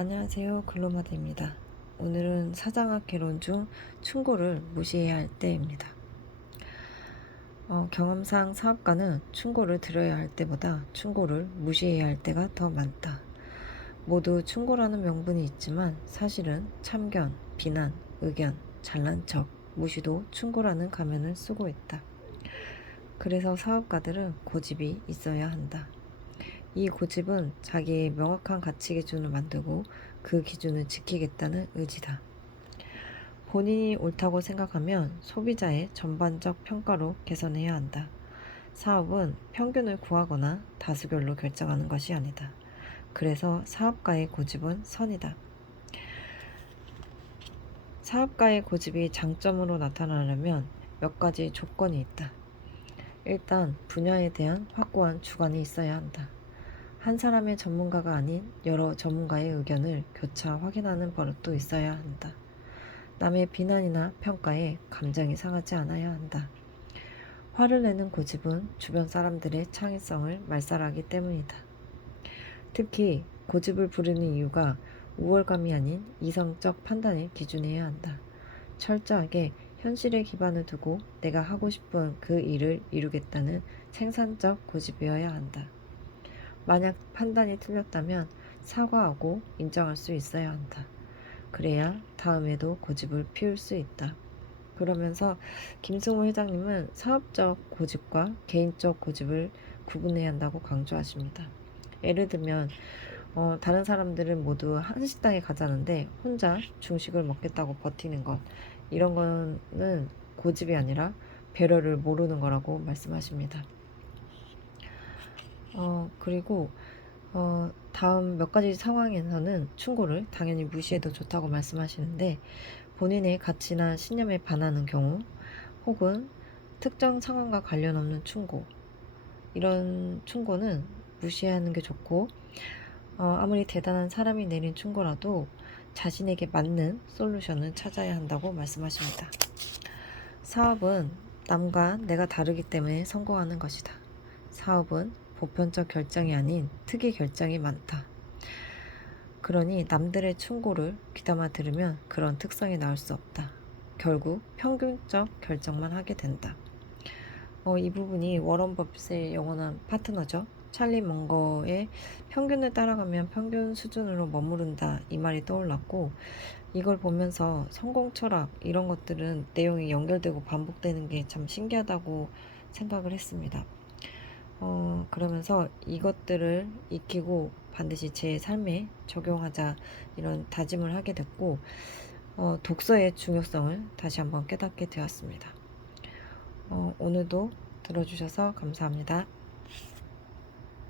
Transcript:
안녕하세요. 글로마드입니다. 오늘은 사장학 개론 중 충고를 무시해야 할 때입니다. 어, 경험상 사업가는 충고를 들어야 할 때보다 충고를 무시해야 할 때가 더 많다. 모두 충고라는 명분이 있지만 사실은 참견, 비난, 의견, 잘난 척, 무시도 충고라는 가면을 쓰고 있다. 그래서 사업가들은 고집이 있어야 한다. 이 고집은 자기의 명확한 가치 기준을 만들고 그 기준을 지키겠다는 의지다. 본인이 옳다고 생각하면 소비자의 전반적 평가로 개선해야 한다. 사업은 평균을 구하거나 다수결로 결정하는 것이 아니다. 그래서 사업가의 고집은 선이다. 사업가의 고집이 장점으로 나타나려면 몇 가지 조건이 있다. 일단 분야에 대한 확고한 주관이 있어야 한다. 한 사람의 전문가가 아닌 여러 전문가의 의견을 교차 확인하는 버릇도 있어야 한다. 남의 비난이나 평가에 감정이 상하지 않아야 한다. 화를 내는 고집은 주변 사람들의 창의성을 말살하기 때문이다. 특히 고집을 부리는 이유가 우월감이 아닌 이성적 판단에 기준해야 한다. 철저하게 현실에 기반을 두고 내가 하고 싶은 그 일을 이루겠다는 생산적 고집이어야 한다. 만약 판단이 틀렸다면 사과하고 인정할 수 있어야 한다. 그래야 다음에도 고집을 피울 수 있다. 그러면서 김승호 회장님은 사업적 고집과 개인적 고집을 구분해야 한다고 강조하십니다. 예를 들면 어, 다른 사람들은 모두 한식당에 가자는데 혼자 중식을 먹겠다고 버티는 것 이런 거는 고집이 아니라 배려를 모르는 거라고 말씀하십니다. 어, 그리고 어, 다음 몇 가지 상황에서는 충고를 당연히 무시해도 좋다고 말씀하시는데 본인의 가치나 신념에 반하는 경우 혹은 특정 상황과 관련 없는 충고 이런 충고는 무시하는 게 좋고 어, 아무리 대단한 사람이 내린 충고라도 자신에게 맞는 솔루션을 찾아야 한다고 말씀하십니다. 사업은 남과 내가 다르기 때문에 성공하는 것이다. 사업은 보편적 결정이 아닌 특이 결정이 많다. 그러니 남들의 충고를 귀담아 들으면 그런 특성이 나올 수 없다. 결국 평균적 결정만 하게 된다. 어, 이 부분이 워런 버핏의 영원한 파트너죠. 찰리 멍거의 평균을 따라가면 평균 수준으로 머무른다 이 말이 떠올랐고 이걸 보면서 성공 철학 이런 것들은 내용이 연결되고 반복되는 게 참 신기하다고 생각을 했습니다. 어, 그러면서 이것들을 익히고 반드시 제 삶에 적용하자 이런 다짐을 하게 됐고 어, 독서의 중요성을 다시 한번 깨닫게 되었습니다. 어, 오늘도 들어주셔서 감사합니다.